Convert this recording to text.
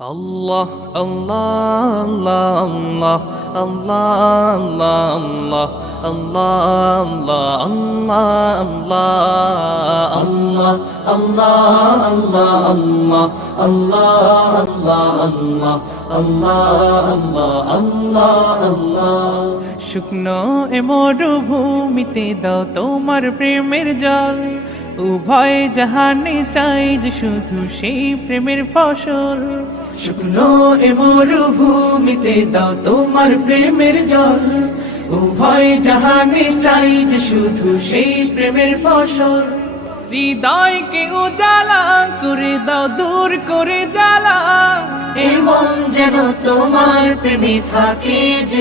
আল্লাহ আল্লাহ আল্লাহ আল্লাহ আল্লাহ আল্লাহ আল্লাহ আল্লাহ আল্লাহ আল্লাহ আল্লাহ আল্লাহ শুকনো এ মরুভূমিতে দাও তোমার প্রেমের জল উভয় জাহানে চাই যে শুধু সেই প্রেমের ফসল শুকনো এ মরুভূমিতে দাও তোমার প্রেমের জল উভয় জাহানে চাই যে শুধু সেই প্রেমের ফসল হৃদয়কে উজালা করে দাও দূর করে জ্বালা এমন যেন তোমার প্রেমে থাকে যে